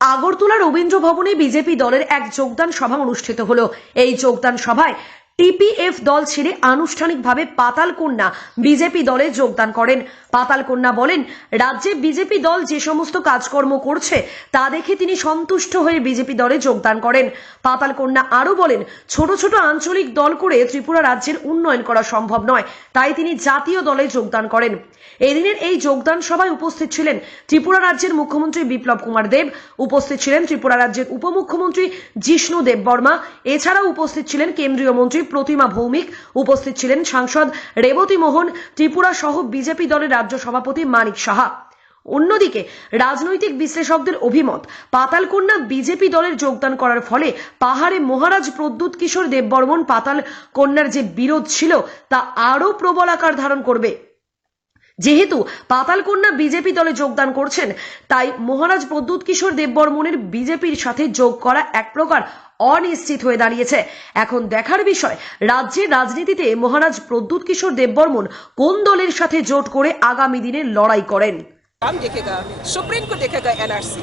আগরতলা রবীন্দ্র ভবনে বিজেপি দলের এক যোগদান সভা অনুষ্ঠিত হলো। এই যোগদান সভায় টিপিএফ দল ছেড়ে আনুষ্ঠানিকভাবে পাতালকন্যা বিজেপি দলে যোগদান করেন। পাতালকন্যা বলেন, রাজ্যে বিজেপি দল যে সমস্ত কাজকর্ম করছে তা দেখে তিনি সন্তুষ্ট হয়ে বিজেপি দলে যোগদান করেন। পাতালকন্যা আরো বলেন, ছোট ছোট আঞ্চলিক দল করে ত্রিপুরা রাজ্যের উন্নয়ন করা সম্ভব নয়, তাই তিনি জাতীয় দলে যোগদান করেন। এদিনের এই যোগদান সভায় উপস্থিত ছিলেন ত্রিপুরা রাজ্যের মুখ্যমন্ত্রী বিপ্লব কুমার দেব, উপস্থিত ছিলেন ত্রিপুরা রাজ্যের উপমুখ্যমন্ত্রী জিষ্ণু দেববর্মা, এছাড়াও উপস্থিত ছিলেন কেন্দ্রীয় মন্ত্রী প্রতিমা ভৌমিক, উপস্থিত ছিলেন সাংসদ রেবতী মোহন, ত্রিপুরা সহ বিজেপি দলের রাজ্য সভাপতি মানিক সাহা। অন্যদিকে রাজনৈতিক বিশ্লেষকদের অভিমত, পাতালকন্যা বিজেপি দলের যোগদান করার ফলে পাহাড়ে মহারাজ প্রদ্যুৎ কিশোর দেববর্মন পাতালকন্যার যে বিরোধ ছিল তা আরো প্রবল আকার ধারণ করবে। যেহেতু পাতালকন্যা বিজেপি দলে যোগদান করছেন, তাই মহারাজ প্রদ্যুৎ কিশোর দেববর্মনের বিজেপির সাথে যোগ করা এক প্রকার অনিশ্চিত হয়ে দাঁড়িয়েছে। এখন দেখার বিষয়, রাজ্যের রাজনীতিতে মহারাজ প্রদ্যুৎ কিশোর দেববর্মন কোন দলের সাথে জোট করে আগামী দিনে লড়াই করেন। हम देखेगा, सुप्रीम कोर्ट देखेगा एनआरसी।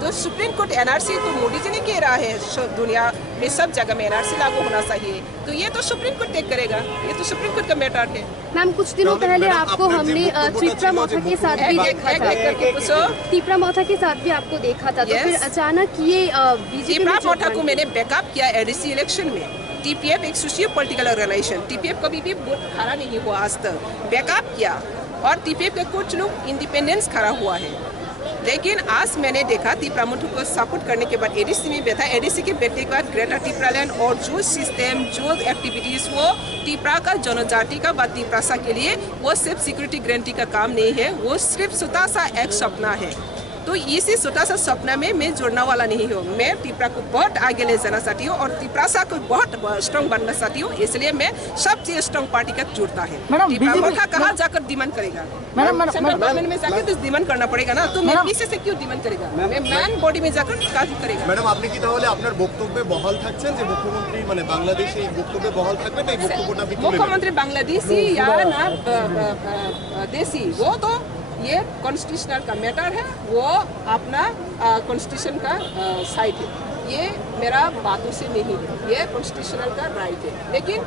तो सुप्रीम कोर्ट एनआरसी तो मोदी जी ने कह रहा है दुनिया में सब जगह में एनआरसी लागू होना चाहिए, तो ये तो सुप्रीम कोर्ट टेक करेगा, ये तो सुप्रीम कोर्ट का मैटर है। मैम, कुछ दिनों पहले आपको हमने त्रिपुरा मौथा के साथ भी देखा था। त्रिपुरा मौथा के साथ भी आपको देखा था, तो फिर अचानक ये बीजेपी त्रिपुरा मौथा को मैंने बैकअप किया एडीसी इलेक्शन में। टीपीएफ एक सोशियो पॉलिटिकल ऑर्गेनाइजेशन, टीपीएफ कभी भी वोट खड़ा नहीं हुआ आज तक, बैकअप किया और टीपीएफ के कुछ लोग इंडिपेंडेंस खड़ा हुआ है। लेकिन आज मैंने देखा त्रिपुरा मौथा को सपोर्ट करने के बाद एडीसी में बैठा, एडीसी के बैठने के बाद ग्रेटर त्रिपुरा लैंड और जो सिस्टम जो एक्टिविटीज वो त्रिपुरा का जनजाति का व त्रिपुरा के लिए वो सिर्फ सिक्योरिटी गारंटी का काम नहीं है, वो सिर्फ छोटा सा एक सपना है। तो इसी छोटा सा सपना में मैं जुड़ने वाला नहीं हूँ। मैं त्रिपुरा को बहुत आगे ले जाना चाहती हूँ और त्रिपुरा को बहुत स्ट्रॉन्ग बनना चाहती हूँ, इसलिए मैं सबसे स्ट्रॉन्ग पार्टी का जुड़ता है। त्रिपुरा मौथा कहाँ जाकर डिमांड करेगा? सेंट्रल गवर्नमेंट में जाकर तो डिमांड करना पड़ेगा ना, तो मैं पीछे से क्यों डिमांड करेगा? मैं मैन बॉडी में जाकर কাজ करेगा। ম্যাডাম, আপনি কি তাহলে আপনার বক্তব্যে বহাল থাকছেন যে মুখ্যমন্ত্রী মানে বাংলাদেশে এই বক্তব্যে বহাল থাকবেন, এই বক্তব্যটা আপনি তুলে নেবেন? मुख्यमंत्री बांग्लादेशी या ना देसी, वो तो ये कॉन्स्टिट्यूशनल का मैटर है, वो अपना कॉन्स्टिट्यूशन का साइट है, ये मेरा बातों से नहीं है, ये कॉन्स्टिट्यूशनल का राइट है। लेकिन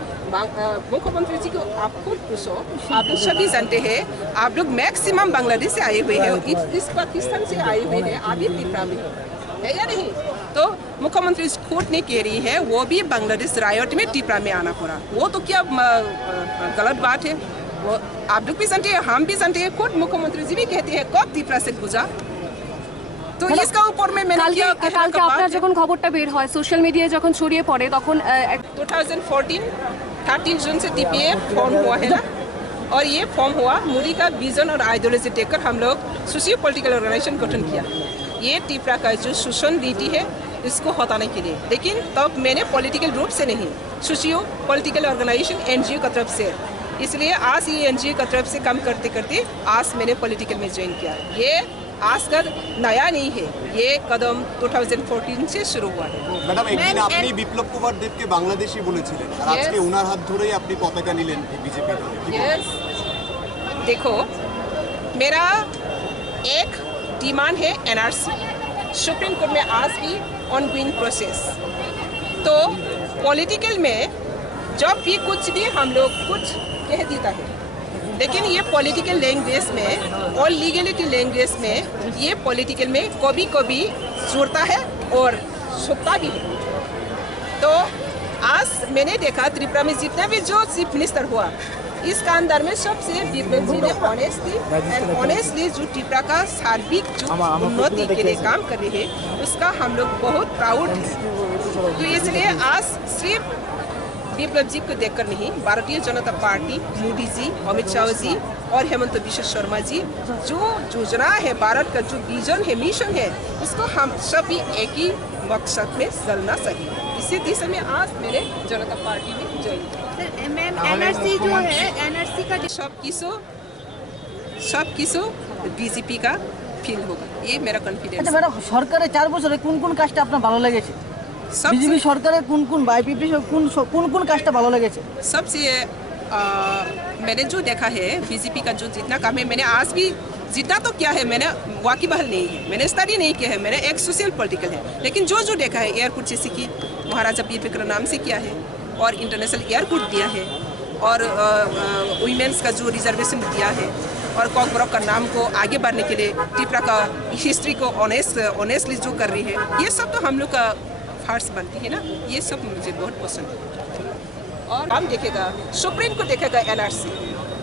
मुख्यमंत्री जी को आप खुद पूछो, आप लोग सभी जानते हैं, आप लोग मैक्सिमम बांग्लादेश से आए हुए हैं, इस पाकिस्तान से आए हुए हैं, अभी त्रिपुरा में है या नहीं? तो मुख्यमंत्री खुद ने कह रही है वो भी बांग्लादेश रायट में त्रिपुरा में आना पड़ा, वो तो क्या गलत बात है? वो आप लोग भी जानते हैं, हम भी जानते हैं, खुद मुख्यमंत्री जी भी कहते हैं कब त्रिपुरा से गुजरा। तो इसका ऊपर में मैंने क्या কালকে আপনার যখন খবরটা বের হয় সোশ্যাল মিডিয়ায় যখন ছড়িয়ে পড়ে তখন 2014-13 जून से टीपीएफ फॉर्म हुआ है ना, और ये फॉर्म हुआ मोदी का विजन और आइडियोलॉजी देखकर हम लोग सोशियो पॉलिटिकल ऑर्गेनाइजेशन गठन किया, ये त्रिपुरा का जो शोषण नीति है इसको हटाने के लिए। लेकिन तब मैंने पॉलिटिकल रूप से नहीं, सोशियो पॉलिटिकल ऑर्गेनाइजेशन एनजीओ की तरफ से, इसलिए आज ये एनजीओ की तरफ से काम करते करते आज मैंने पॉलिटिकल में ज्वाइन किया। ये आज का नया नहीं है, ये कदम 2014 से शुरू हुआ है। ম্যাডাম, একদিন আপনি বিপ্লব কুমার দেবকে বাংলাদেশি বলেছিলেন, আর আজকে ওনার হাত ধরেই আপনি পতাকা নিলেন বিজেপি দলে। यस, देखो मेरा एक डिमांड है एनआरसी, सुप्रीम कोर्ट में आज भी ऑनगोइंग प्रोसेस। तो पॉलिटिकल में जब भी कुछ भी हम लोग कुछ कह देता है, लेकिन ये पॉलिटिकल लैंग्वेज में और लीगलिटी लैंग्वेज में ये पॉलिटिकल में कभी कभी जुड़ता है और छुपता भी है। तो आज मैंने देखा त्रिपुरा में जितना भी जो चीफ मिनिस्टर हुआ, इसका अंदर में सबसे विप्लव जी ने ऑनेस्टली जो त्रिपुरा का सार्विक जो उन्नति के लिए काम कर रहे हैं उसका हम लोग बहुत प्राउड है। तो इसलिए आज सिर्फ विप्लव जी को देखकर नहीं, भारतीय जनता पार्टी, मोदी जी, अमित शाह जी और हेमंत बिश्व शर्मा जी जो योजना है, भारत का जो विजन है, मिशन है, उसको हम सभी एक ही मकसद में चलना चाहिए। इसी दिशा में आज मेरे जनता पार्टी में ज्वाइन किया। एनआरसी जो है, एनआरसी का सब किसो बीजेपी का फील होगा, ये मेरा कॉन्फिडेंस। আচ্ছা ম্যাডাম, সরকারের 4 বছরে কোন কোন কাজটা আপনার ভালো লেগেছে? বিজেপি সরকারের কোন কোন বাইপিপি কোন কোন কাজটা ভালো লেগেছে? सबसे मैंने जो देखा है बीजेपी का जो जितना काम है, मैंने आज भी जितना तो क्या है मैंने वाकिबहल नहीं है, मैंने स्टडी नहीं किया है, मैंने एक सोशल पॉलिटिकल है, लेकिन जो देखा है एयरपोर्ट जैसे कि महाराजा पीर फिक्र नाम से किया है और इंटरनेशनल एयरपोर्ट दिया है और वुमेन्स का जो रिजर्वेशन दिया है और कॉकब्रॉक का नाम को आगे बढ़ने के लिए त्रिपुरा का हिस्ट्री को ऑनेस्टली जो कर रही है, ये सब तो हम लोग का फार्स बनती है ना, ये सब मुझे बहुत पसंद है। और हम देखेगा सुप्रीम कोर्ट देखेगा एनआरसी,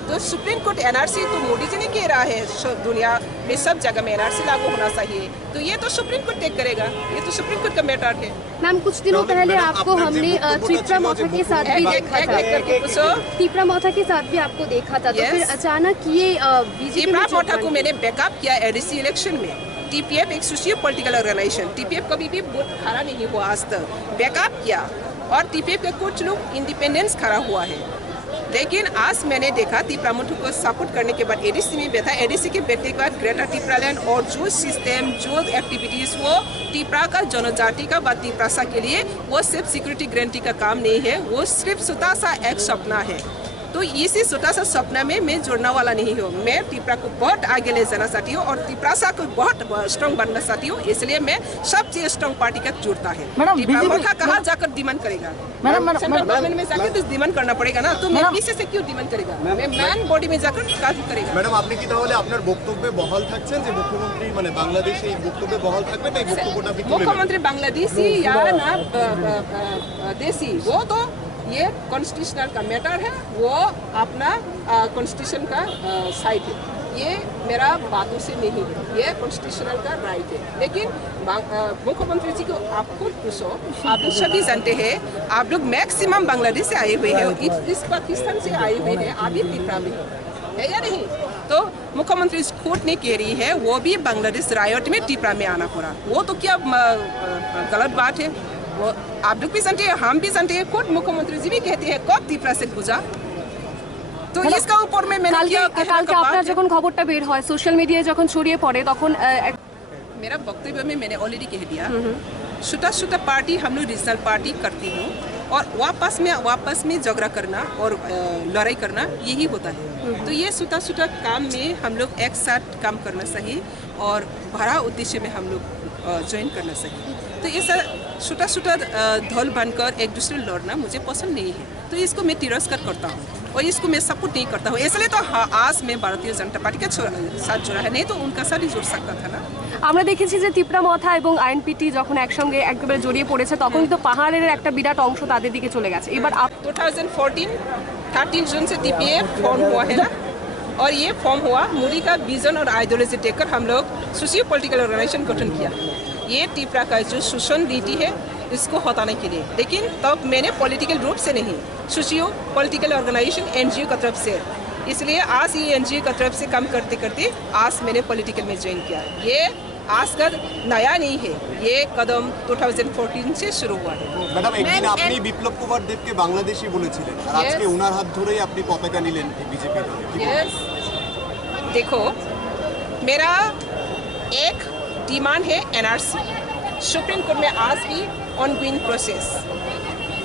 तो सुप्रीम कोर्ट एनआरसी तो मोदी जी ने कह रहा है दुनिया में सब जगह में एनआरसी लागू होना चाहिए, तो ये तो सुप्रीम कोर्ट टेक करेगा, ये तो सुप्रीम कोर्ट का मैटर है। मैम कुछ दिनों पहले आपको हमने त्रिपुरा मौथा के साथ भी देखा था, त्रिपुरा मौथा के साथ भी आपको देखा था, तो फिर अचानक ये बीजेपी त्रिपुरा मौथा को मैंने बैकअप किया एडीसी इलेक्शन में। टीपीएफ एक सोशियो पॉलिटिकल ऑर्गेनाइजेशन, टीपीएफ कभी भी वोट खड़ा नहीं हुआ आज तक, बैकअप किया और टीपीएफ के कुछ लोग इंडिपेंडेंस खड़ा हुआ है, लेकिन आज मैंने देखा त्रिपुरा मौथा को सपोर्ट करने के बाद एडीसी में बैठा, एडीसी के बैठने के बाद ग्रेटर त्रिपुरालैंड और जो सिस्टम जो एक्टिविटीज वो त्रिपुरा का जनजाति का व त्रिपुरा के लिए वो सिर्फ सिक्योरिटी गारंटी का काम नहीं है, वो सिर्फ छोटा सा एक सपना है। तो इसी छोटा सा सपना में मैं जुड़ने वाला नहीं हूँ, मैं त्रिपुरा को बहुत आगे ले जाना चाहती हूँ और त्रिपुरा को बहुत स्ट्रॉन्ग बनना चाहती हूँ, इसलिए मैं सबसे स्ट्रॉन्ग पार्टी का जुड़ता है। त्रिपुरा मौथा कहाँ जाकर डिमांड करेगा, सेंट्रल गवर्नमेंट में जाकर डिमांड करना पड़ेगा ना, तो मैं पीछे से क्यों डिमांड करेगा, मैं मैन बॉडी में जाकर काज करेगा। ম্যাডাম আপনি কি তাহলে আপনার বক্তব্যে বহাল থাকছেন যে মুখ্যমন্ত্রী মানে বাংলাদেশ এই বক্তব্যে বহাল থাকবেন না, এই বক্তব্যটা আপনি তুলে নেবেন? मुख्यमंत्री बांग्लादेशी या ना देसी, वो तो ये कॉन्स्टिट्यूशनल का मैटर है, वो अपना कॉन्स्टिट्यूशन का साइड है, ये मेरा बातों से नहीं है, ये कॉन्स्टिट्यूशनल का राइट है। लेकिन मुख्यमंत्री जी को आप खुद पूछो, आप लोग सभी जानते हैं, आप लोग मैक्सिमम बांग्लादेश से आए हुए हैं, इस पाकिस्तान से आए हुए हैं, अभी त्रिपुरा में है या नहीं? तो मुख्यमंत्री खुद ने कह रही है वो भी बांग्लादेश रायट में त्रिपुरा में आना पड़ा, वो तो क्या गलत बात है? वो आप लोग भी जानते हैं, हम भी जानते हैं, खुद मुख्यमंत्री जी भी कहते हैं कब त्रिपुरा से गुजरा, तो इसका ऊपर में मैंने क्या কালকে আপনার যখন খবরটা বের হয় সোশ্যাল মিডিয়ায় যখন ছড়িয়ে পড়ে তখন मेरा वक्तव्य में मैंने ऑलरेडी कह दिया, छोटा छोटा पार्टी हम लोग रीजनल पार्टी करती हूँ और वापस में झगड़ा करना और लड़ाई करना यही होता है, तो ये छोटा छोटा काम में हम लोग एक साथ काम करना चाहिए और बड़ा उद्देश्य में हम लोग ज्वाइन करना चाहिए। तो ऐसा छोटा छोटा दल बनकर एक दूसरे लड़ना मुझे पसंद नहीं है, तो इसको मैं तिरस्कार करता हूँ और इसको मैं सपोर्ट नहीं करता हूँ, इसलिए तो आज मैं भारतीय जनता पार्टी के साथ जुड़ा है, नहीं तो उनका साथ ही जुड़ सकता था ना। আমরা দেখেছি যে ত্রিপুরা মথা এবং আইএনপিটি যখন একসঙ্গে একেবারে জড়িয়ে পড়েছে তখন কিন্তু পাহাড়ের একটা বিরাট অংশ তাদের দিকে চলে গেছে। এবার 2013 जून से टीपीएफ फॉर्म हुआ है ना, और ये फॉर्म हुआ मोदी का विजन और आइडियोलॉजी देखकर हम लोग सोशियो पॉलिटिकल ऑर्गेनाइजेशन गठन किया, ये त्रिपुरा का जो शोषण नीति है इसको हटाने के लिए, लेकिन तब मैंने पॉलिटिकल रूप से नहीं, सोशियो पॉलिटिकल ऑर्गेनाइजेशन एनजीओ का तरफ से, इसलिए आज ये एनजीओ का तरफ से काम करते करते आज मैंने पॉलिटिकल में ज्वाइन किया। ये आज का नया नहीं है, ये कदम 2014 से शुरू हुआ है। ম্যাডাম একদিন আপনি বিপ্লব কুমার দেবকে বাংলাদেশি বলেছিলেন আর আজকে ওনার হাত ধরেই আপনি পতাকা নিলেন বিজেপি দলে। यस, देखो मेरा एक डिमांड है एनआरसी, सुप्रीम कोर्ट में आज भी ऑनगोइंग प्रोसेस,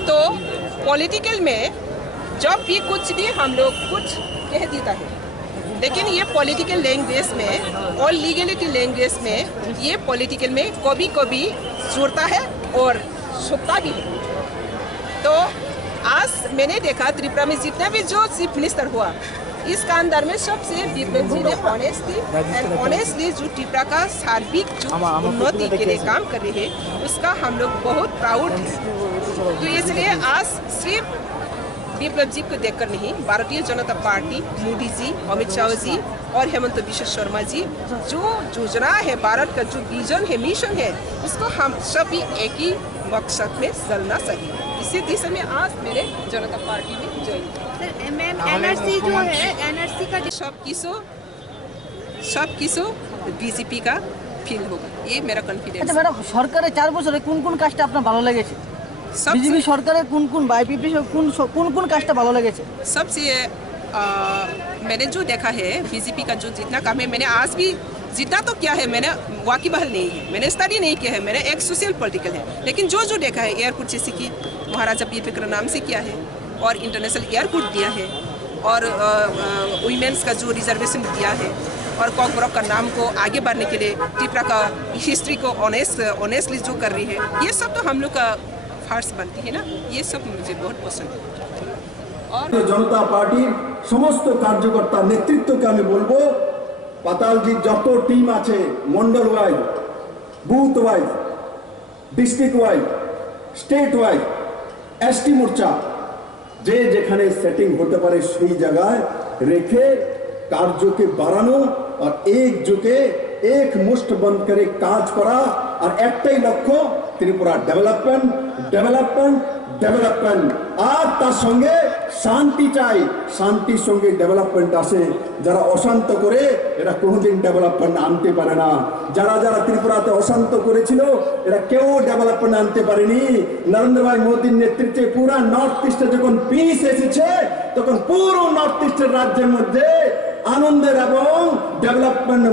तो पॉलिटिकल में जब भी कुछ भी हम लोग कुछ कह देता है, लेकिन ये पॉलिटिकल लैंग्वेज में और लीगलिटी लैंग्वेज में ये पॉलिटिकल में कभी कभी जुड़ता है और छुपता भी है। तो आज मैंने देखा त्रिपुरा में जितना भी जो चीफ मिनिस्टर हुआ इसका अंदर में सबसे विप्लव जी ने ऑनेस्टली जो त्रिपुरा का सार्विक जो उन्नति के लिए काम कर रहे हैं उसका हम लोग बहुत प्राउड हैं। तो इसलिए आज सिर्फ विप्लव जी को देखकर नहीं, भारतीय जनता पार्टी, मोदी जी, अमित शाह जी और हेमंत बिश्व शर्मा जी जो योजना है, भारत का जो विजन है, मिशन है, उसको हम सभी एक ही मकसद में चलना चाहिए। इसी दिशा में आज मेरे जनता पार्टी में ज्वाइन किया। मैम एनआरसी जो है, एनआरसी का सब किसो बीजेपी का फील होगा, ये मेरा कॉन्फिडेंस। আচ্ছা ম্যাডাম সরকারের 4 বছরে কোন কোন কাজটা আপনার ভালো লেগেছে? বিজেপি সরকারের কোন বাইপিপি কোন কাজটা ভালো লেগেছে? सबसे मैंने जो देखा है बीजेपी का जो जितना काम है, मैंने आज भी जितना तो क्या है, मैंने वाकिबहल नहीं है, मैंने स्टडी नहीं किया है, मैंने एक सोशल पॉलिटिकल है, लेकिन जो देखा है एयरपोर्ट जैसे कि महाराजा पीर फिक्र नाम से किया है और इंटरनेशनल एयरपोर्ट दिया है और वुमेन्स का जो रिजर्वेशन दिया है और कॉकब्रॉक का नाम को आगे बढ़ने के लिए त्रिपुरा का हिस्ट्री को ऑनेस्टली जो कर रही है, ये सब तो हम लोग का फर्ज बनती है ना, ये सब मुझे बहुत पसंद है। और जनता पार्टी समस्त कार्यकर्ता नेतृत्व के আমি বলবো পাতালজি যত টিম আছে mandal wise booth wise district wise state wise ST morcha যে যেখানে সেটিং হতে পারে সেই জায়গায় রেখে কার্যকে বাড়ানো আর একযোগে এক মুষ্ট বন্ধ করে কাজ করা আর একটাই লক্ষ্য ত্রিপুরা ডেভেলপমেন্ট ডেভেলপমেন্ট ডেভেলপমেন্ট আর তার সঙ্গে শান্তি চাই শান্তির সঙ্গে ডেভেলপমেন্ট আসে যারা অশান্ত করে এরা কোনোদিন ডেভেলপমেন্ট আনতে পারে না যারা যারা ত্রিপুরাতে অশান্ত করেছিল এরা কেউ ডেভেলপমেন্ট আনতে পারেনি নরেন্দ্র ভাই মোদীর নেতৃত্বে পুরো নর্থ ইস্টে যখন পিস এসেছে তখন পুরো নর্থ ইস্টের রাজ্যের মধ্যে আনন্দের এবং ডেভেলপমেন্ট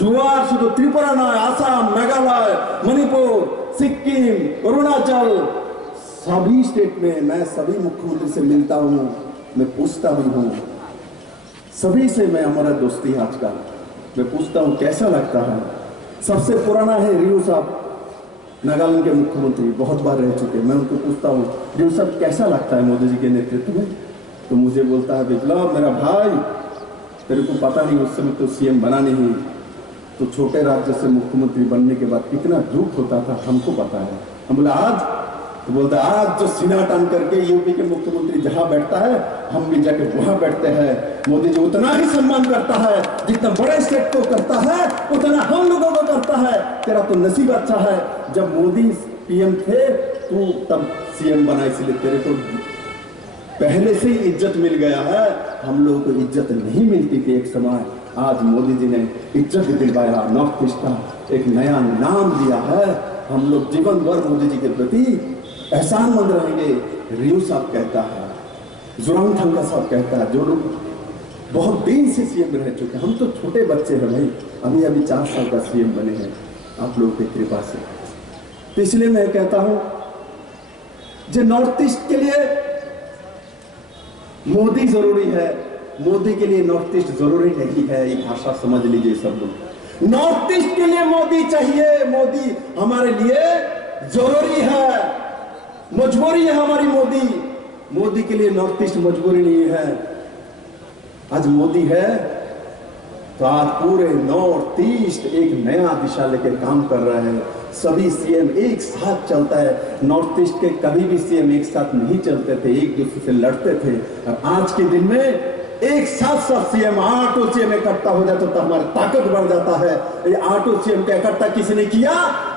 জোয়ার শুধু ত্রিপুরা নয় আসাম মেঘালয় মণিপুর सिक्किम अरुणाचल सभी स्टेट में मैं सभी मुख्यमंत्री से मिलता हूँ मैं पूछता भी हूँ सभी से मैं हमारा दोस्ती आजकल मैं पूछता हूँ कैसा लगता है सबसे पुराना है रियो साहब नागालैंड के मुख्यमंत्री बहुत बार रह चुके मैं उनको पूछता हूँ रियो साहब कैसा लगता है मोदी जी के नेतृत्व में तो मुझे बोलता है विप्लव मेरा भाई तेरे को पता नहीं उस समय तो सीएम बना नहीं तो छोटे राज्य से मुख्यमंत्री बनने के बाद कितना दुख होता था हमको पता है हम बोला आज तो बोलता आज जो सीना टान करके यूपी के मुख्यमंत्री जहां बैठता है हम भी जाके वहां बैठते हैं मोदी जी उतना ही सम्मान करता है जितना बड़े स्टेट को करता है उतना हम लोगों को करता है तेरा तो नसीब अच्छा है जब मोदी पीएम थे तू तब सीएम बना इसलिए तेरे को पहले से ही इज्जत मिल गया है हम लोगों को इज्जत नहीं मिलती थी एक समय आज मोदी जी ने इज्जत दिलवाया नॉर्थ ईस्ट का एक नया नाम दिया है हम लोग जीवन भर मोदी जी के प्रति एहसानमंद रहेंगे रियो साहब कहता है जोरांगथंगा साहब कहता है जो लोग बहुत दिन से सीएम रह चुके हैं हम तो छोटे बच्चे हैं भाई अभी अभी 4 साल का सीएम बने हैं आप लोगों की कृपा से तो इसलिए मैं कहता हूं जो नॉर्थ ईस्ट के लिए मोदी जरूरी है मोदी के लिए नॉर्थ ईस्ट जरूरी नहीं है ये भाषा समझ लीजिए सब लोग नॉर्थ ईस्ट के लिए मोदी चाहिए मोदी हमारे लिए जरूरी है मजबूरी है हमारी मोदी के लिए नॉर्थ ईस्ट मजबूरी नहीं है आज मोदी है तो आज पूरे नॉर्थ ईस्ट एक नया दिशा लेकर काम कर रहे हैं सभी सीएम एक साथ चलता है नॉर्थ ईस्ट के कभी भी सीएम एक साथ नहीं चलते थे एक दूसरे से लड़ते थे और आज के दिन में एक साथ सब सीएम 8 सीएम इकट्ठा हो जाता तो हमारी ताकत बढ़ जाता है ये 8 सीएम का इकट्ठा किसने किया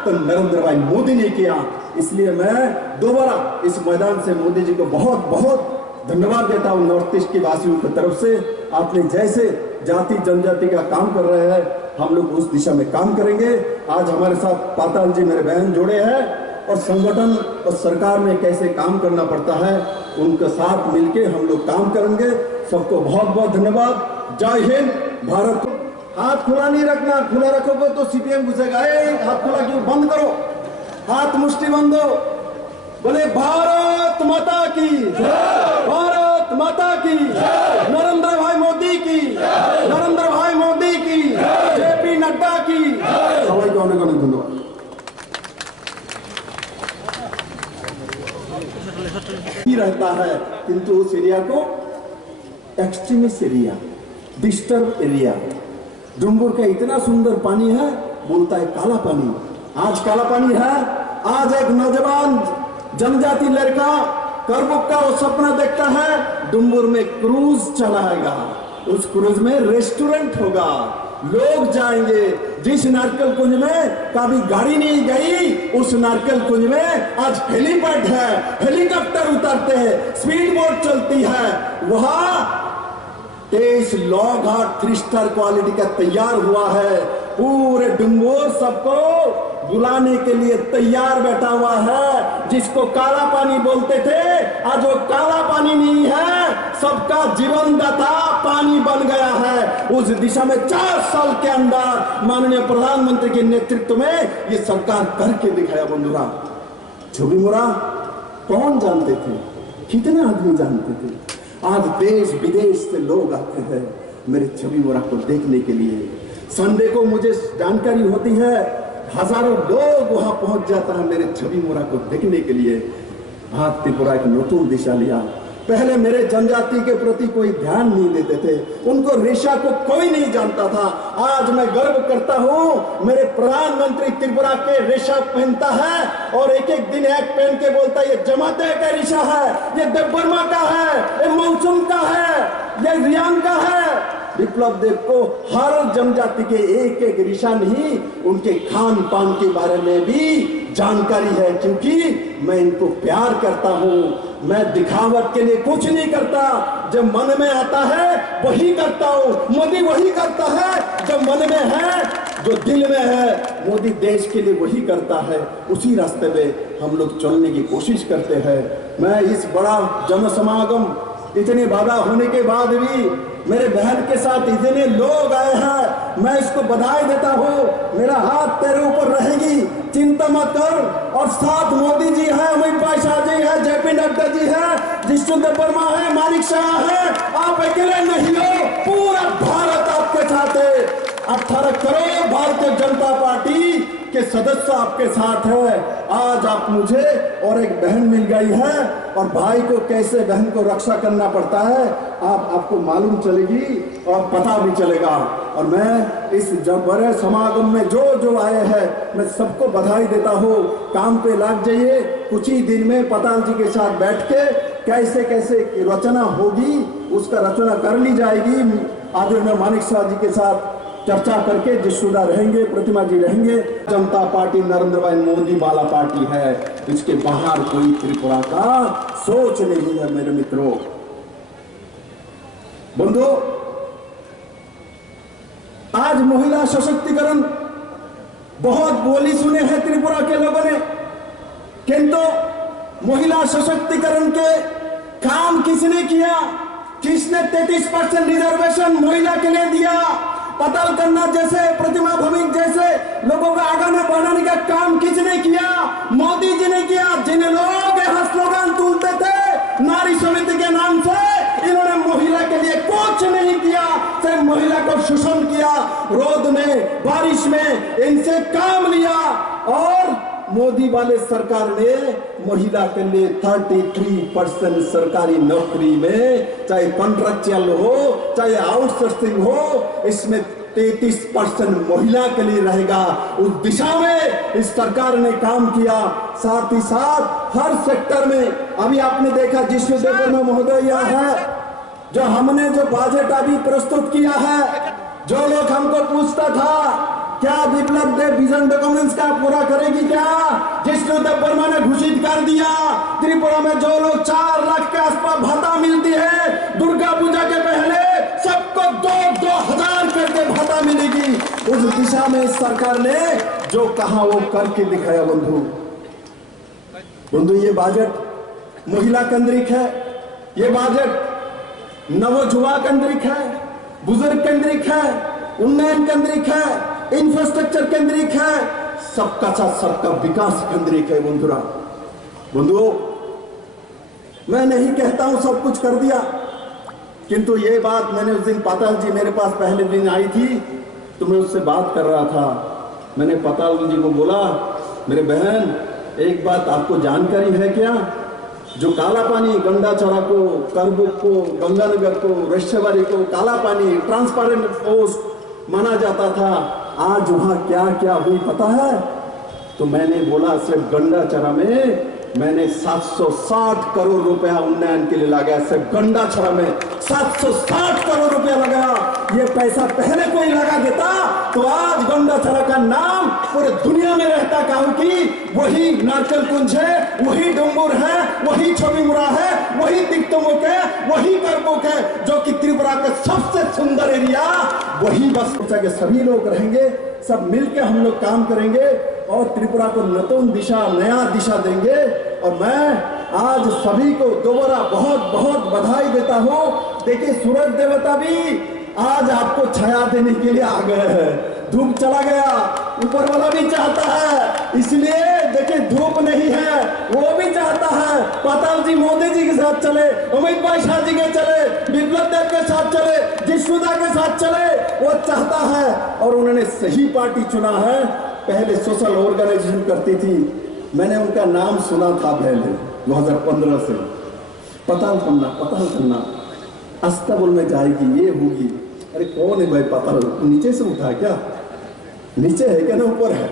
तो नरेंद्र भाई मोदी ने किया इसलिए मैं दोबारा इस मैदान से मोदी जी को बहुत बहुत धन्यवाद देता हूं नॉर्थ ईस्ट की वासियों की तरफ से आपने जैसे जाति जनजाति का काम कर रहे हैं हम लोग उस दिशा में काम करेंगे आज हमारे साथ पाताल जी मेरे बहन जोड़े हैं और संगठन और सरकार में कैसे काम करना पड़ता है उनके साथ मिलके हम लोग काम करेंगे सबको बहुत बहुत धन्यवाद जय हिंद भारत हाथ खुला नहीं रखना खुला रखोगे तो सीपीएम घुसेगा हाथ खुला क्यों बंद करो हाथ मुष्टि बंदो बोले भारत माता की भारत माता की नरेंद्र भाई मोदी की नरेंद्र भाई मोदी की जेपी नड्डा की सबाई को अनेक अनेक धन्यवाद रहता है किंतु उस एरिया को एक्सट्रीमिस्ट एरिया डिस्टर्ब एरिया डुम्बुर का इतना सुंदर पानी है बोलता है काला पानी आज काला पानी है आज एक नौजवान जनजाति लड़का करबुक का वो सपना देखता है डुम्बुर में क्रूज चलाएगा उस क्रूज में रेस्टोरेंट होगा लोग जाएंगे जिस नारकल कुंज में कभी गाड़ी नहीं गई उस नारकल कुंज में आज हेलीपैड है हेलीकॉप्टर उतरते हैं स्पीड बोट चलती है वहां 23 लॉ घाट 3 स्टार क्वालिटी का तैयार हुआ है पूरे डुम्बुर सबको बुलाने के लिए तैयार बैठा हुआ है जिसको काला पानी बोलते थे आज वो काला पानी नहीं है सबका जीवनदाता पानी बन गया है उस दिशा में 4 साल के अंदर माननीय प्रधानमंत्री के नेतृत्व में ये सरकार करके दिखाया बंधुरा छवि मोरा कौन जानते थे कितने आदमी जानते थे आज देश विदेश से लोग आते हैं मेरे छवि मोरा को देखने के लिए संडे को मुझे जानकारी होती है, हजारों लोग वहां पहुंच जाता है मेरे छवि मुरा को देखने के लिए। आज त्रिपुरा एक नतून दिशा लिया। पहले मेरे जनजाति के प्रति कोई ध्यान नहीं देते थे, उनको रेशा को कोई नहीं जानता था। आज मैं गर्व करता हूं, मेरे प्रधानमंत्री त्रिपुरा के रेशा पहनता है और एक एक दिन एक पहन के बोलता है ये जमाते का रेशा है, ये देवबर्मा का है, ये मौसम का है, ये रियांग का है। विप्लव देव को हर जनजाति के एक एक रेशा नहीं, उनके खान पान के बारे में भी जानकारी है, क्योंकि मैं इनको प्यार करता हूं। मैं दिखावट के लिए कुछ नहीं करता, जब मन में आता है वही करता हूं। मोदी वही करता है जो मन में है, जो दिल में है। मोदी देश के लिए वही करता है, उसी रास्ते में हम लोग चलने की कोशिश करते हैं। मैं इस बड़ा जनसमागम, इतनी बाधा होने के बाद भी मेरे बहन के साथ इतने लोग आए हैं, मैं इसको बधाई देता हूँ। मेरा हाथ तेरे ऊपर रहेगी, चिंता मत कर। और साथ मोदी जी है, अमित शाह जी है, जेपी नड्डा जी है, जिष्णु देवबर्मा है, मानिक शाह है। आप अकेले नहीं हो, पूरा भारत आपके साथ है। 18 करोड़ भारतीय जनता पार्टी के सदस्य आपके साथ है। आज आप मुझे और एक बहन मिल गई है, और भाई को कैसे बहन को रक्षा करना पड़ता है आपको मालूम चलेगी और पता भी चलेगा। और मैं इस जब बड़े समागम में जो जो आए हैं, मैं सबको बधाई देता हूँ। काम पे लग जाइए, कुछ ही दिन में पताल जी के साथ बैठ के कैसे कैसे रचना होगी उसका रचना कर ली जाएगी। आदरणीय मानिक शाह जी के साथ चर्चा करके जिसुदा रहेंगे, प्रतिमा जी रहेंगे। जनता पार्टी नरेंद्र भाई मोदी वाला पार्टी है, इसके बाहर कोई त्रिपुरा का सोच नहीं है। मेरे मित्रों, बंधु, आज महिला सशक्तिकरण बहुत बोली सुने हैं त्रिपुरा के लोगों ने, किंतु महिला सशक्तिकरण के काम किसने किया? किसने 33% रिजर्वेशन महिला के लिए दिया? पताल करना जैसे, प्रतिमा भौमिक जैसे लोगों को आगे बढ़ाने का काम किसने किया? मोदी जी ने किया। जिन लोग यहाँ स्लोगन तुलते थे नारी समिति के नाम से, इन्होंने महिला के लिए कुछ नहीं किया, सिर्फ महिला को शोषण किया। रोद में, बारिश में इनसे काम लिया। और मोदी वाले सरकार ने महिला के लिए 33% सरकारी नौकरी में, चाहे कॉन्ट्रैक्चुअल हो चाहे आउटसोर्सिंग हो, इसमें 33% महिला के लिए रहेगा। उस दिशा में इस सरकार ने काम किया। साथ ही साथ हर सेक्टर में, अभी आपने देखा जिष्णु देवबर्मा महोदय यहाँ है, जो हमने जो बजट अभी प्रस्तुत किया है, जो लोग हमको पूछता था क्या विप्लव देव विजन डॉक्यूमेंट्स का पूरा करेगी क्या, जिष्णु देवबर्मा ने घोषित कर दिया। त्रिपुरा में जो लोग 4 लाख के आसपास भत्ता मिलती है, दुर्गा पूजा के पहले सबको 2-2 हजार करके भत्ता मिलेगी। उस दिशा में सरकार ने जो कहा वो करके दिखाया। बंधु, ये बजट महिला केंद्रित है, ये बजट नवजुवा केंद्रित है, बुजुर्ग केंद्रित है, उन्नयन केंद्रित है, इंफ्रास्ट्रक्चर केंद्रित है, सबका साथ सबका विकास केंद्रित है। बंधुओं, मैं नहीं कहता हूं सब कुछ कर दिया, किंतु ये बात मैंने उस दिन पाताल जी मेरे पास पहले दिन आई थी तो मैं उससे बात कर रहा था। मैंने पाताल जी को बोला, मेरे बहन एक बात आपको जानकारी है क्या, जो काला पानी गंडाचौरा को, करबुक को, गंगानगर को, रश्यवारी को काला पानी ट्रांसपेरेंट पोस्ट माना जाता था, आज वहां क्या क्या हुई पता है? तो मैंने बोला सिर्फ गंडाचौरा में मैंने 760 करोड़ रुपया उन्नयन के लिए लगाया। सिर्फ गंडाचौरा में 760 करोड़ रुपया लगाया। ये पैसा पहले कोई लगा देता तो आज गंडाचौरा का नाम पूरे दुनिया में रहता, क्योंकि वही नारकल कुंज है, वही डोंगुर है, वही छवि मुरा है, वही तिक्तमुख है, वही करबुक है, जो कि त्रिपुरा का सबसे सुंदर एरिया वही। बस के सभी लोग रहेंगे, सब मिलकर हम लोग काम करेंगे और त्रिपुरा को नतून दिशा, नया दिशा देंगे। और मैं आज सभी को दोबारा बहुत बहुत बधाई देता हूं। देखिए, सूरज देवता भी आज आपको छाया देने के लिए आ गए हैं। धूप चला गया, ऊपर वाला भी चाहता है, इसलिए देखिए धूप नहीं है, वो भी चाहता है पाताल जी मोदी जी के साथ चले, अमित भाई शाह जी के चले, विप्लव देव के साथ चले, जिष्णुदा के साथ चले, वो चाहता है। और उन्होंने सही पार्टी चुना है। पहले सोशल ऑर्गेनाइजेशन करती थी, मैंने उनका नाम सुना था पहले 2015 से, पताल करना अस्ताबुल में जाएगी, ये होगी। अरे कौन है भाई पताल? नीचे से उठा क्या? नीचे है क्या ना ऊपर है?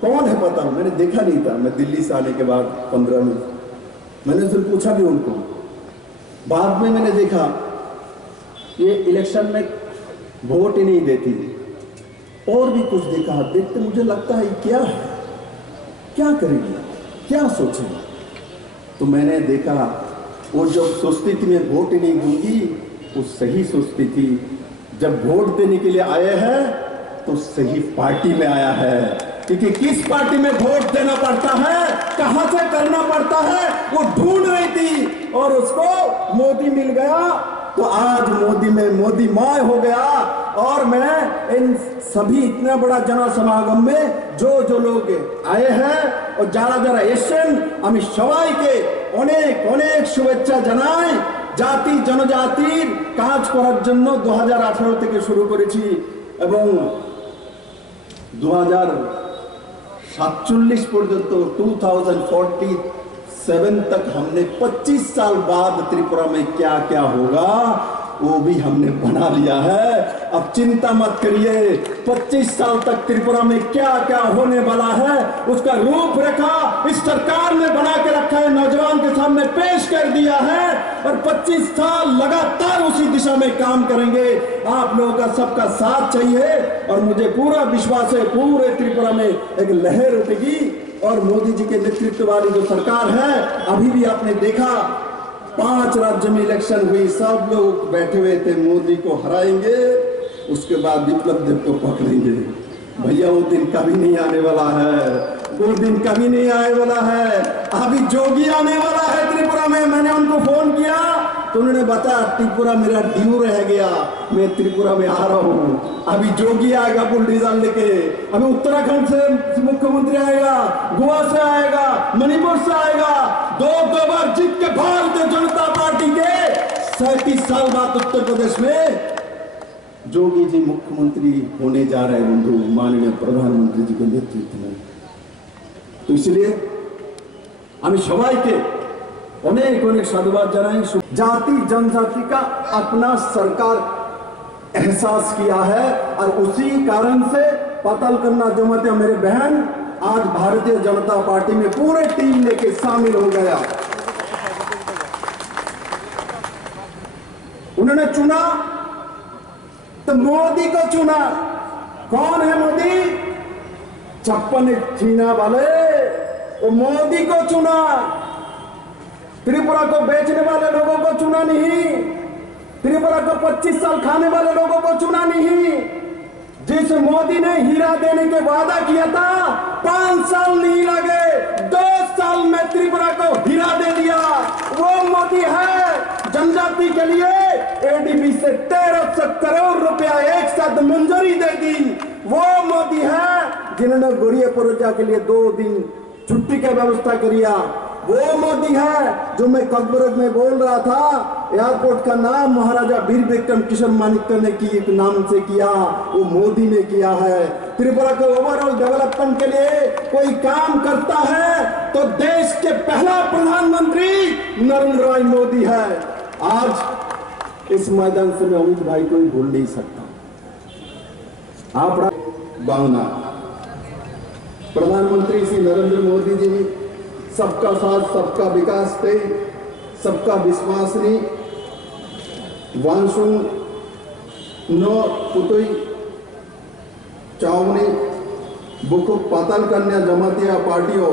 कौन है पताल? मैंने देखा नहीं था। मैं दिल्ली से आने के बाद 15 में मैंने उससे पूछा भी उनको, बाद में मैंने देखा ये इलेक्शन में वोट ही नहीं देती, और भी कुछ देखा। देखते मुझे लगता है क्या है, क्या करेगी, क्या सोचेगी। तो मैंने देखा वो जब सोचती थी मैं वोट ही नहीं दूंगी, वो सही सोचती थी। जब वोट देने के लिए आए हैं तो सही पार्टी में आया है, क्योंकि किस पार्टी में वोट देना पड़ता है, कहां से करना पड़ता है, वो ढूंढ रही थी और उसको मोदी मिल गया। तो आज मोदी में मोदी माय हो गया। और मैं इन सभी इतना बड़ा जनसमागम में जो लोग आए हैं और যারা এসেছেন আমি সবাইকে অনেক অনেক শুভেচ্ছা জানাই। জাতি জনজাতির কাজ করার জন্য 2018 থেকে শুরু করেছি এবং 2047 পর্যন্ত 2047 तक हमने 25 साल बाद त्रिपुरा में क्या क्या होगा वो भी हमने बना लिया है। अब चिंता मत करिए, 25 साल तक त्रिपुरा में क्या क्या होने वाला है उसका रूपरेखा इस सरकार ने बना के रखा है, नौजवान के सामने पेश कर दिया है और 25 साल लगातार उसी दिशा में काम करेंगे। आप लोगों का सबका साथ चाहिए और मुझे पूरा विश्वास है पूरे त्रिपुरा में एक लहर उठेगी और मोदी जी के नेतृत्व वाली जो सरकार है, अभी भी आपने देखा 5 राज्य में इलेक्शन हुई, सब लोग बैठे हुए थे मोदी को हराएंगे, उसके बाद विप्लव देव को पकड़ेंगे। भैया वो दिन कभी नहीं आने वाला है, वो दिन कभी नहीं आने वाला है। अभी जोगी आने वाला है त्रिपुरा में। मैंने उनको फोन किया तो उन्होंने बताया त्रिपुरा मेरा ड्यू रह गया, मैं त्रिपुरा में आ रहा हूँ। अभी जोगी आएगा बुलडोजर लेके, अभी उत्तराखंड से मुख्यमंत्री आएगा, गोवा से आएगा, मणिपुर से आएगा। दो बार जीत के भारतीय जनता पार्टी के 37 साल बाद उत्तर प्रदेश में जोगी जी मुख्यमंत्री होने जा रहे हैं बंधु, माननीय प्रधानमंत्री जी के नेतृत्व में। तो इसलिए আমি সবাইকে অনেক অনেক সাধুবাদ জানাই। जाति जनजाति का अपना सरकार एहसास किया है और उसी कारण से पाताल करना जमाते मेरे बहन आज भारतीय जनता पार्टी में पूरे टीम लेके शामिल हो गया। उन्होंने चुना तो मोदी को चुना। कौन है मोदी? 56 चीना वाले, वो मोदी को चुना। त्रिपुरा को बेचने वाले लोगों को चुना नहीं, त्रिपुरा को 25 साल खाने वाले लोगों को चुना नहीं। जिस मोदी ने हीरा देने के वादा किया था 5 साल नहीं लगे, 2 साल में त्रिपुरा को हीरा दे दिया, वो मोदी है। जनजाति के लिए एडीबी से 1300 करोड़ रुपया एक साथ मंजूरी दे दी, वो मोदी है। जिन्होंने गुड़िया पुरोजा के लिए 2 दिन छुट्टी का व्यवस्था किया, वो मोदी है। जो मैं ककबरग में बोल रहा था एयरपोर्ट का नाम महाराजा वीर विक्रम किशोर मानिक्य ने की एक नाम से किया, वो मोदी ने किया है। त्रिपुरा के ओवरऑल डेवलपमेंट के लिए कोई काम करता है तो देश के पहला प्रधानमंत्री नरेंद्र भाई मोदी है। आज इस मैदान से मैं अमित भाई को ही भूल नहीं सकता। आप भावना प्रधानमंत्री श्री नरेंद्र मोदी जी सबका साथ सबका विकास थे, सबका विश्वास नहीं वांसुन नो पुतुई चावनी बुकु पाताल कन्या जमातिया पार्टियों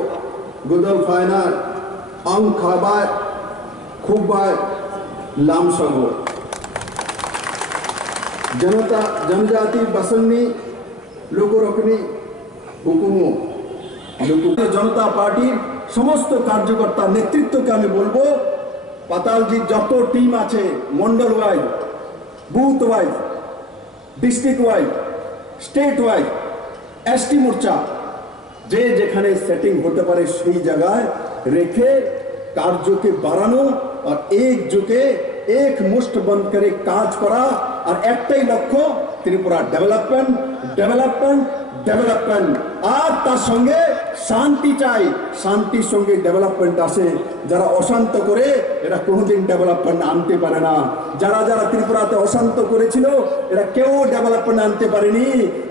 गुदल फाइनल अंग खाबाय खूबाय लामसगो जनता जनजाति बसन्नी लोगों रखनी हुकुमो जनता पार्टी समस्त कार्यकर्ता नेतृत्व के আমি বলবো পাতালজি যত টিম আছে mandal wise booth wise district wise state wise ST morcha যে যেখানে সেটিং হতে পারে সেই জায়গায় রেখে কার্যকে বাড়ানো আর একযোগে এক মুষ্ট বন্ধ করে কাজ করা আর একটাই লক্ষ্য ত্রিপুরা ডেভেলপমেন্ট ডেভেলপমেন্ট ডেভেলপমেন্ট আর তার সঙ্গে শান্তি চাই শান্তির সঙ্গে ডেভেলপমেন্ট আসে যারা অশান্ত করে এরা কোনোদিন ডেভেলপমেন্ট আনতে পারে না যারা যারা ত্রিপুরাতে অশান্ত করেছিল এরা কেউ ডেভেলপমেন্ট আনতে পারেনি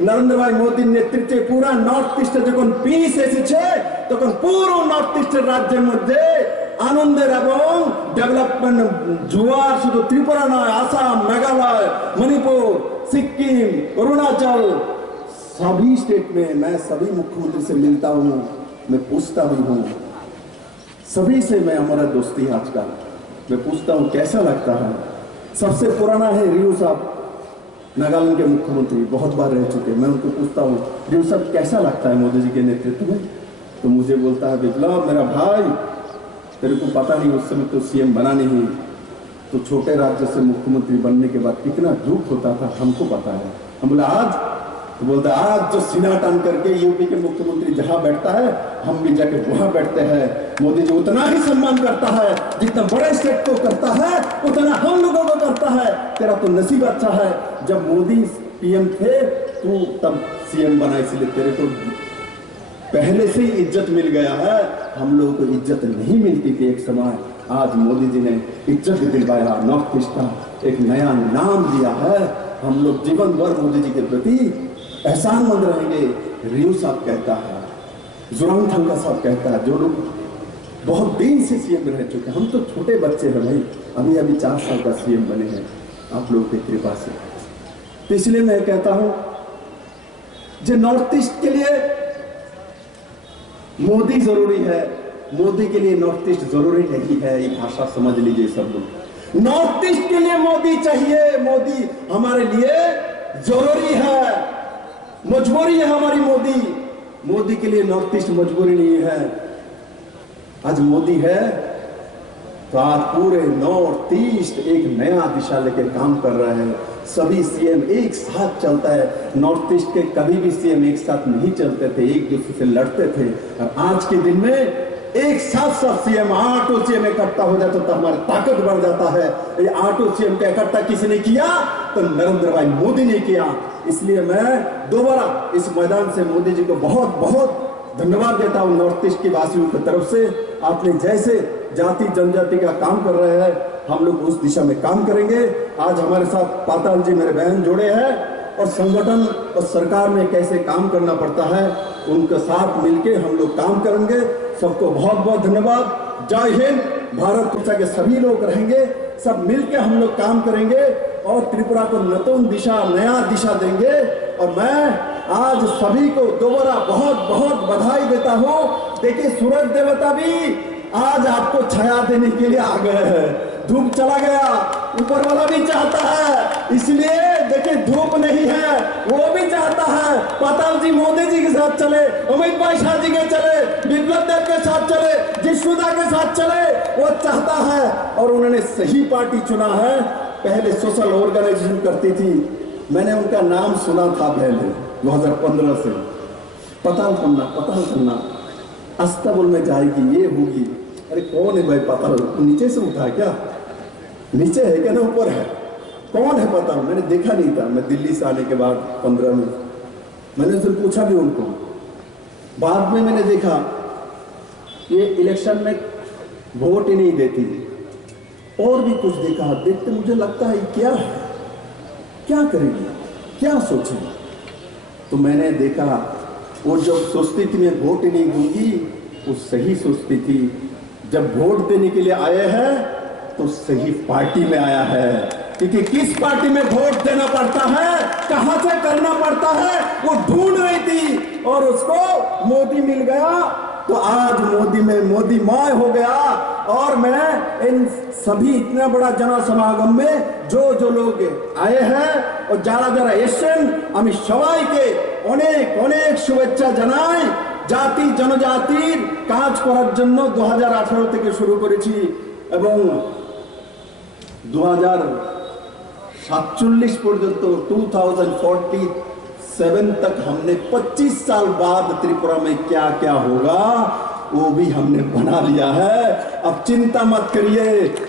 নরেন্দ্র ভাই মোদীর নেতৃত্বে পুরো নর্থ ইস্টে যখন পিস এসেছে তখন পুরো নর্থ ইস্টের রাজ্যের মধ্যে আনন্দের এবং ডেভেলপমেন্ট জোয়ার শুধু ত্রিপুরা নয় আসাম মেঘালয় मणिपुर सिक्किम अरुणाचल सभी स्टेट में मैं सभी मुख्यमंत्री से मिलता हूँ मैं पूछता भी हूँ सभी से मैं हमारा दोस्ती है आजकल मैं पूछता हूँ कैसा लगता है सबसे पुराना है रियो साहब नागालैंड के मुख्यमंत्री बहुत बार रह चुके मैं उनको पूछता हूँ रियो साहब कैसा लगता है मोदी जी के नेतृत्व में तो मुझे बोलता है विप्लव मेरा भाई तेरे को पता नहीं उस समय तो सीएम बना नहीं तो छोटे राज्य से मुख्यमंत्री बनने के बाद कितना दुख होता था हमको पता है हम बोले आज तो बोलते आज जो सीना टान करके यूपी के मुख्यमंत्री जहां बैठता है हम भी जाके वहां बैठते हैं मोदी जी उतना ही सम्मान करता है जितना बड़े स्टेट को करता है उतना हम लोगों को करता है तेरा तो नसीब अच्छा है जब मोदी पीएम थे तू तब सीएम बना इसलिए तेरे को पहले से ही इज्जत मिल गया है हम लोगों को इज्जत नहीं मिलती थी एक समय आज मोदी जी ने इज्जत दिलवाया नॉर्थ ईस्ट का एक नया नाम दिया है हम लोग जीवन भर मोदी जी के प्रति एहसानमंद रहेंगे रियो साहब कहता है जोरामथंगा साहब कहता है जो लोग बहुत दिन से सीएम रह चुके हैं हम तो छोटे बच्चे हैं भाई अभी अभी 4 साल का सीएम बने हैं आप लोगों की कृपा से तो इसलिए मैं कहता हूं जो नॉर्थ ईस्ट के लिए मोदी जरूरी है मोदी के लिए नॉर्थ ईस्ट जरूरी नहीं है ये भाषा समझ लीजिए सब लोग नॉर्थ ईस्ट के लिए मोदी चाहिए मोदी हमारे लिए जरूरी है मजबूरी है हमारी मोदी के लिए नॉर्थ ईस्ट मजबूरी नहीं है आज मोदी है तो आज पूरे नॉर्थ ईस्ट एक नया दिशा लेकर काम कर रहे हैं सभी सीएम एक साथ चलता है नॉर्थ ईस्ट के कभी भी सीएम एक साथ नहीं चलते थे एक दूसरे से लड़ते थे और आज के दिन में एक साथ सब सीएम 8 सीएम इकट्ठा हो जाता तो हमारी ताकत बढ़ जाता है ये 8 सीएम का इकट्ठा किसने किया तो नरेंद्र भाई मोदी ने किया इसलिए मैं दोबारा इस मैदान से मोदी जी को बहुत बहुत धन्यवाद देता हूं नॉर्थ ईस्ट की वासियों की तरफ से आपने जैसे जाति जनजाति का काम कर रहे हैं हम लोग उस दिशा में काम करेंगे आज हमारे साथ पाताल जी मेरे बहन जुड़े हैं और संगठन और सरकार में कैसे काम करना पड़ता है उनके साथ मिलके हम लोग काम करेंगे सबको बहुत बहुत धन्यवाद जय हिंद भारत वर्ष के सभी लोग रहेंगे सब मिलके हम लोग काम करेंगे और त्रिपुरा को नतून दिशा नया दिशा देंगे और मैं आज सभी को दोबारा बहुत बहुत बधाई देता हूँ देखिए सूरज देवता भी आज आपको छाया देने के लिए आ गए हैं धूप चला गया ऊपर वाला भी चाहता है इसलिए देखिए धूप नहीं है वो भी चाहता है पाताल जी मोदी जी के साथ चले अमित भाई शाह जी के चले विप्लव देव के साथ चले जिष्णुदा के साथ चले वो चाहता है और उन्होंने सही पार्टी चुना है पहले सोशल ऑर्गेनाइजेशन करती थी मैंने उनका नाम सुना था पहले 2015 से पताल करना अस्तबल में जाएगी ये होगी अरे कौन है भाई पताल नीचे से उठा क्या नीचे है क्या ना ऊपर है कौन है पताल मैंने देखा नहीं था मैं दिल्ली से आने के बाद 15 में मैंने उनसे पूछा भी उनको बाद में मैंने देखा ये इलेक्शन में वोट ही नहीं देती और भी कुछ देखा देखते मुझे लगता है क्या है क्या करेगी क्या सोचेगी तो मैंने देखा वो जब सोचती थी मैं वोट ही नहीं दूंगी वो सही सोचती थी जब वोट देने के लिए आए हैं तो सही पार्टी में आया है क्योंकि किस पार्टी में वोट देना पड़ता है कहां से करना पड़ता है वो ढूंढ रही थी और उसको मोदी मिल गया तो आज मोदी में मोदीमय हो गया और मैं इन सभी इतना बड़ा जन समागम में जो लोग आए हैं और যারা এসেছেন আমি সবাইকে অনেক অনেক শুভেচ্ছা জানাই জাতি জনজাতির কাজ করার জন্য 2018 থেকে শুরু করেছি এবং 2047 পর্যন্ত 2047 7 तक हमने 25 साल बाद त्रिपुरा में क्या क्या होगा वो भी हमने बना लिया है। अब चिंता मत करिए,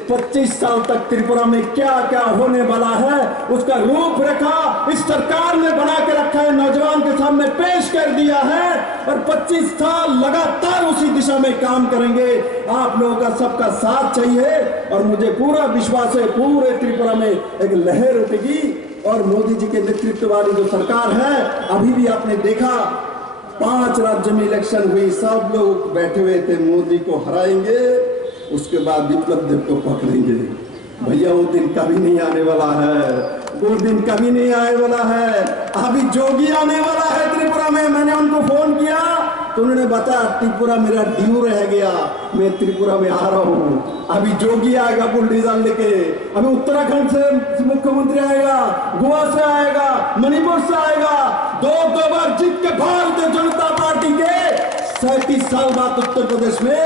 25 साल तक त्रिपुरा में क्या क्या होने वाला है उसका रूपरेखा इस सरकार ने बना के रखा है, नौजवान के सामने पेश कर दिया है और 25 साल लगातार उसी दिशा में काम करेंगे। आप लोगों का सबका साथ चाहिए और मुझे पूरा विश्वास है पूरे त्रिपुरा में एक लहर उठेगी और मोदी जी के नेतृत्व वाली जो सरकार है, अभी भी आपने देखा 5 राज्य में इलेक्शन हुई, सब लोग बैठे हुए थे मोदी को हराएंगे, उसके बाद विप्लव देव को पकड़ेंगे। भैया वो दिन कभी नहीं आने वाला है, वो दिन कभी नहीं आने वाला है। अभी जोगी आने वाला है त्रिपुरा में। मैंने उनको फोन किया तो उन्होंने बताया त्रिपुरा मेरा ड्यू रह गया, मैं त्रिपुरा में आ रहा हूँ। अभी जोगी आएगा बुलडोजर लेके, अभी उत्तराखंड से मुख्यमंत्री आएगा, गोवा से आएगा, मणिपुर से आएगा। दो बार जीत के भारतीय जनता पार्टी के 37 साल बाद उत्तर प्रदेश में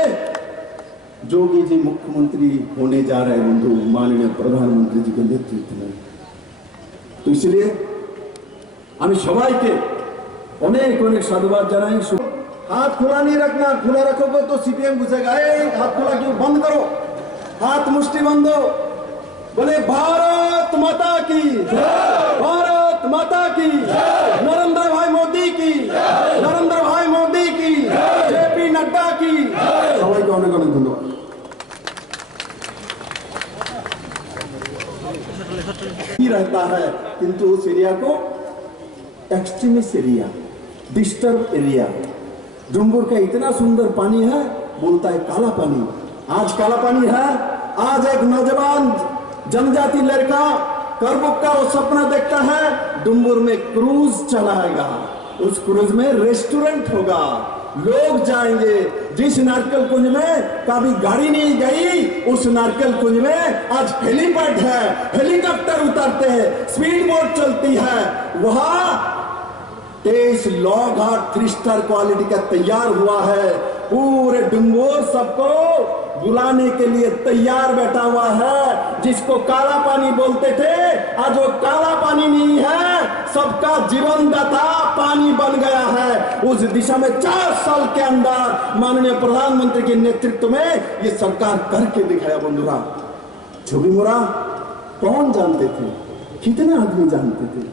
जोगी जी मुख्यमंत्री होने जा रहे हैं बंधु, माननीय प्रधानमंत्री जी के नेतृत्व में। तो इसलिए हमें सबाई के अनेक अनेक साधुवाद जानाई। हाथ खुला नहीं रखना, खुला रखोगे तो सीपीएम घुसेगा। हाथ खुला क्यों, बंद करो, हाथ मुष्टि बंदो। बोले भारत माता की, भारत माता की, नरेंद्र भाई मोदी की, नरेंद्र भाई मोदी की, जेपी नड्डा की। सबाई को अनेक अनेक धन्यवाद। रहता है किंतु उस एरिया को एक्सट्रीमिस्ट एरिया, डिस्टर्ब एरिया। डुम्बुर का इतना सुंदर पानी है, बोलता है काला पानी। आज काला पानी है। आज एक नौजवान जनजाति लड़का करबुक का वो सपना देखता है डुम्बुर में क्रूज चलाएगा, उस क्रूज में रेस्टोरेंट होगा, लोग जाएंगे। जिस नारकल कुंज में कभी गाड़ी नहीं गई उस नारकल कुंज में आज हेलीपैड है, हेलीकॉप्टर उतरते हैं, स्पीड बोट चलती है। वहां 23 लॉ घाट 3 स्टार क्वालिटी का तैयार हुआ है। पूरे डुम्बुर सबको बुलाने के लिए तैयार बैठा हुआ है। जिसको काला पानी बोलते थे आज वो काला पानी नहीं है, सबका जीवनदाता पानी बन गया है। उस दिशा में 4 साल के अंदर माननीय प्रधानमंत्री के नेतृत्व में ये सरकार करके दिखाया। बंधुरा छवि मोरा कौन जानते थे, कितने आदमी जानते थे।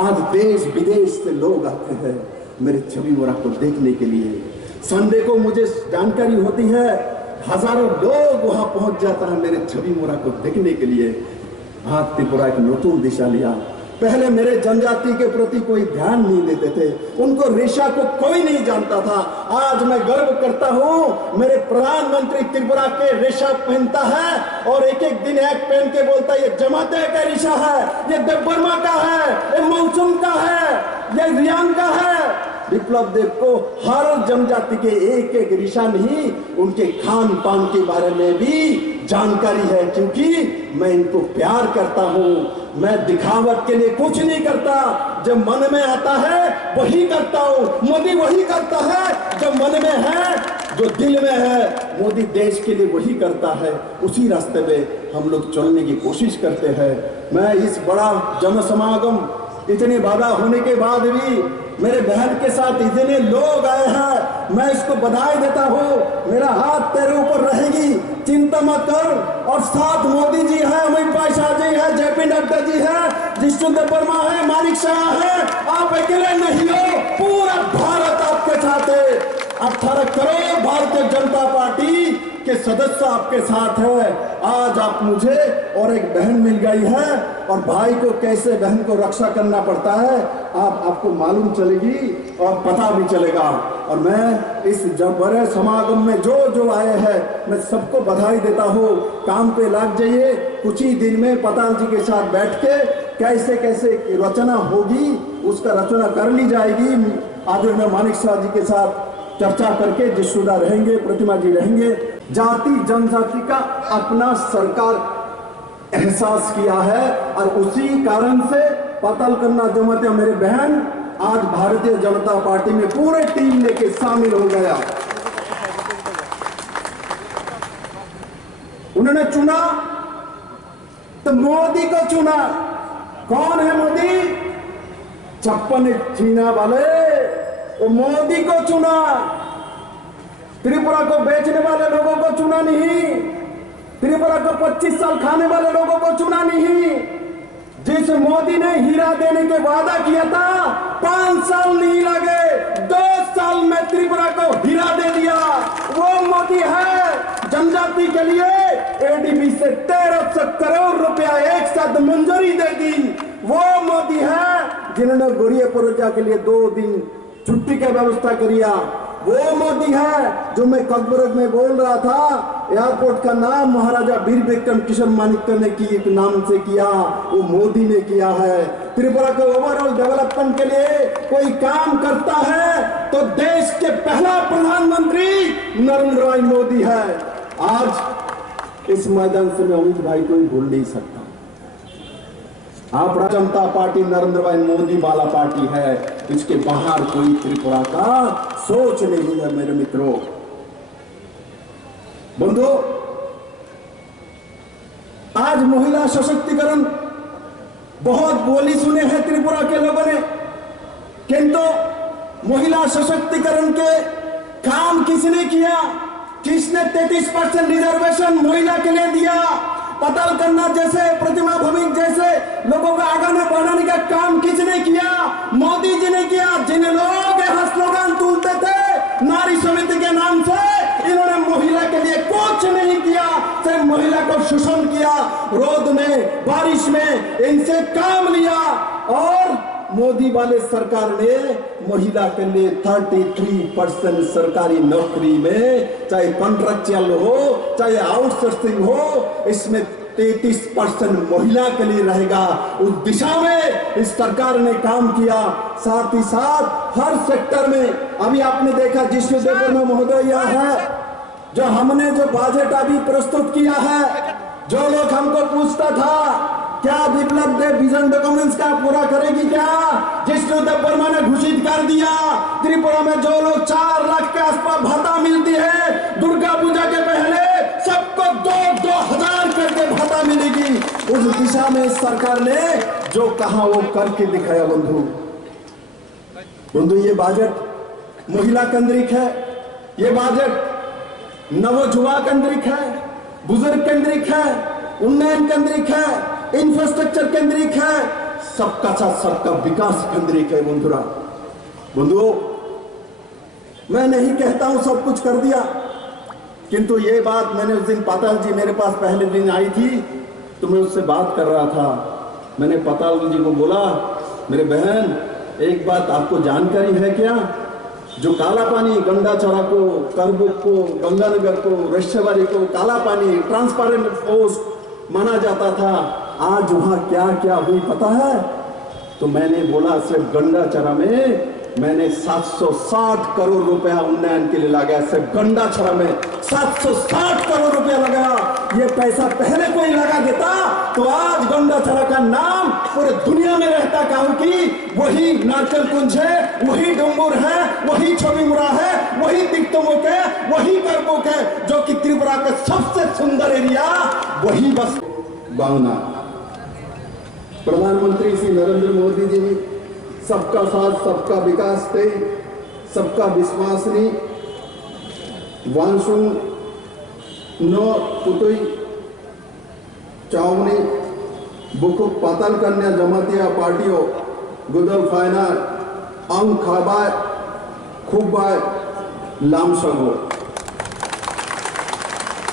आज देश विदेश से लोग आते हैं मेरे छवि मोरा को देखने के लिए। संडे को मुझे जानकारी होती है हजारों लोग वहां पहुंच जाता है मेरे छवि मोरा को देखने के लिए। आज त्रिपुरा एक नतून दिशा लिया। पहले मेरे जनजाति के प्रति कोई ध्यान नहीं देते थे, उनको रेशा को कोई नहीं जानता था। आज मैं गर्व करता हूं मेरे प्रधानमंत्री त्रिपुरा के रेशा पहनता है और एक एक दिन एक पहन के बोलता है ये जमाते का रेशा है, ये देवबर्मा का है, ये मौसम का है, ये रियान का है। विप्लव देव को हर जनजाति के एक एक रेशा नहीं उनके खान पान के बारे में भी जानकारी है, क्योंकि मैं इनको प्यार करता हूं। मैं दिखावट के लिए कुछ नहीं करता, जब मन में आता है वही करता हूं। मोदी वही करता है जो मन में है, जो दिल में है। मोदी देश के लिए वही करता है, उसी रास्ते में हम लोग चलने की कोशिश करते हैं। मैं इस बड़ा जनसमागम इतनी बाधा होने के बाद भी मेरे बहन के साथ इतने लोग आए हैं, मैं इसको बधाई देता हूँ। मेरा हाथ तेरे ऊपर रहेगी, चिंता मत कर। और साथ मोदी जी है, अमित भाई शाह जी है, जेपी नड्डा जी है, जिष्णु देवबर्मा है, मानिक शाह है। आप अकेले नहीं हो, पूरा भारत आपके साथ है। 18 करोड़ भारतीय जनता पार्टी के सदस्य आपके साथ है। आज आप मुझे और एक बहन मिल गई है और भाई को कैसे बहन को रक्षा करना पड़ता है आपको मालूम चलेगी और पता भी चलेगा। और मैं इस जब बड़े समागम में जो आए हैं मैं सबको बधाई देता हूँ। काम पे लग जाइए, कुछ ही दिन में पताल जी के साथ बैठ के कैसे कैसे रचना होगी उसका रचना कर ली जाएगी। आदरणीय मानिक शाह जी के साथ चर्चा करके जिसुदा रहेंगे, प्रतिमा जी रहेंगे। जाति जनजाति का अपना सरकार एहसास किया है और उसी कारण से पताल करना जमाते मेरे बहन आज भारतीय जनता पार्टी में पूरे टीम लेके शामिल हो गया। उन्होंने चुना तो मोदी को चुना। कौन है मोदी? 56 चीना वाले वो मोदी को चुना, त्रिपुरा को बेचने वाले लोगों को चुना नहीं, त्रिपुरा को 25 साल खाने वाले लोगों को चुना नहीं। जिस मोदी ने हीरा देने के वादा किया था 5 साल नहीं लगे, 2 साल में त्रिपुरा को हीरा दे दिया, वो मोदी है। जनजाति के लिए एडीबी से 1300 करोड़ रुपया एक साथ मंजूरी दे दी, वो मोदी है। जिन्होंने गोरिया परोजा के लिए 2 दिन छुट्टी का व्यवस्था किया, वो मोदी है। जो मैं ककबरग में बोल रहा था, एयरपोर्ट का नाम महाराजा वीर विक्रम किशोर मानिक्य ने की एक नाम से किया, वो मोदी ने किया है। त्रिपुरा के ओवरऑल डेवलपमेंट के लिए कोई काम करता है तो देश के पहला प्रधानमंत्री नरेंद्र भाई मोदी है। आज इस मैदान से मैं अमित भाई को भूल नहीं सकता। आप जनता पार्टी नरेंद्र भाई मोदी वाला पार्टी है, इसके बाहर कोई त्रिपुरा का सोच नहीं है। मेरे मित्रों, बंधु, आज महिला सशक्तिकरण बहुत बोली सुने हैं त्रिपुरा के लोगों ने, किंतु महिला सशक्तिकरण के काम किसने किया? किसने 33% रिजर्वेशन महिला के लिए दिया? पताल करना जैसे, प्रतिमा भौमिक जैसे लोगों को आगे में बढ़ाने का काम किसने किया? मोदी जी ने किया। जिन लोग यहाँ स्लोगन तुलते थे नारी समिति के नाम से, इन्होंने महिला के लिए कुछ नहीं किया, सिर्फ महिला को शोषण किया। रोड में, बारिश में इनसे काम लिया। और मोदी वाले सरकार ने महिला के लिए 33% सरकारी नौकरी में, चाहे कॉन्ट्रैक्चुअल हो चाहे आउटसोर्सिंग हो, इसमें 33% महिला के लिए रहेगा। उस दिशा में इस सरकार ने काम किया। साथ ही साथ हर सेक्टर में, अभी आपने देखा जिस पेपर में महोदय यह है, जो हमने जो बजट अभी प्रस्तुत किया है, जो लोग हमको पूछता था क्या विप्लव देव विजन डॉक्यूमेंट्स का पूरा करेगी क्या, जिष्णु देव वर्मा ने घोषित कर दिया त्रिपुरा में जो लोग 4 लाख के आसपास भत्ता मिलती है, दुर्गा पूजा के पहले सबको 2-2 हजार करके भत्ता मिलेगी। उस दिशा में सरकार ने जो कहा वो करके दिखाया। बंधु, ये बजट महिला केंद्रिक है, ये बजट नवजुवा केंद्रिक है, बुजुर्ग केंद्रिक है, उन्नयन केंद्रिक है, इंफ्रास्ट्रक्चर केंद्रिक है, सबका साथ सबका विकास केंद्रिक है। बंधुओं, मैं नहीं कहता हूं सब कुछ कर दिया, किंतु ये बात मैंने उस दिन पाताल जी मेरे पास पहले दिन आई थी तो मैं उससे बात कर रहा था। मैंने पाताल जी को बोला, मेरे बहन एक बात आपको जानकारी है क्या, जो काला पानी गंडाचौरा को, करबुक को, गंगानगर को, रश्यवारी को काला पानी ट्रांसपेरेंट पोस्ट माना जाता था, आज वहां क्या क्या हुई पता है? तो मैंने बोला सिर्फ गंडाचौरा में मैंने 760 करोड़ रुपया उन्नयन के लिए लगाया। सिर्फ गंडाचौरा में 760 करोड़ रुपया लगाया। ये पैसा पहले कोई लगा देता तो आज गंडाचौरा का नाम पूरे दुनिया में रहता, क्योंकि वही नारकल कुंज है, वही डुम्बुर है, वही छोबीमुरा है, वही तिक्तमुख है, वही करबुक है, जो कि त्रिपुरा का सबसे सुंदर एरिया वही बस बावना। प्रधानमंत्री श्री नरेंद्र मोदी जी सबका साथ सबका विकास थे, सबका विश्वास नहीं, वानसुंग नो पुतुई चावनी बुकुक पाताल कन्या जमातिया पार्टियों गुदल फाइना अंग खाबाय खुबाय लामसगो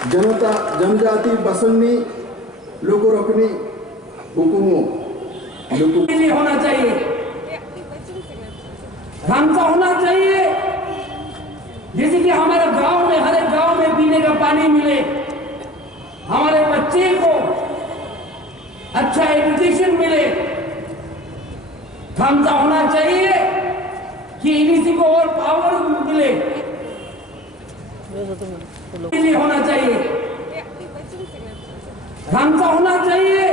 जनता जनजाति बसन्नी लोगों रखनी हुकुमों होना चाहिए, ढंग होना चाहिए, जैसे कि हमारे गांव में, हर एक गांव में पीने का पानी मिले, हमारे बच्चे को अच्छा एजुकेशन मिले। ढंग होना चाहिए कि इसी को और पावर मिले, होना चाहिए, ढंग होना चाहिए,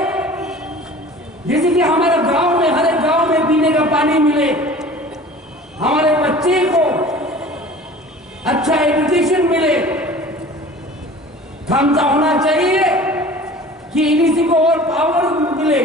जैसे कि हमारे गांव में, हर एक गांव में पीने का पानी मिले, हमारे बच्चे को अच्छा एजुकेशन मिले। ढंग होना चाहिए कि इसी को और पावर मिले।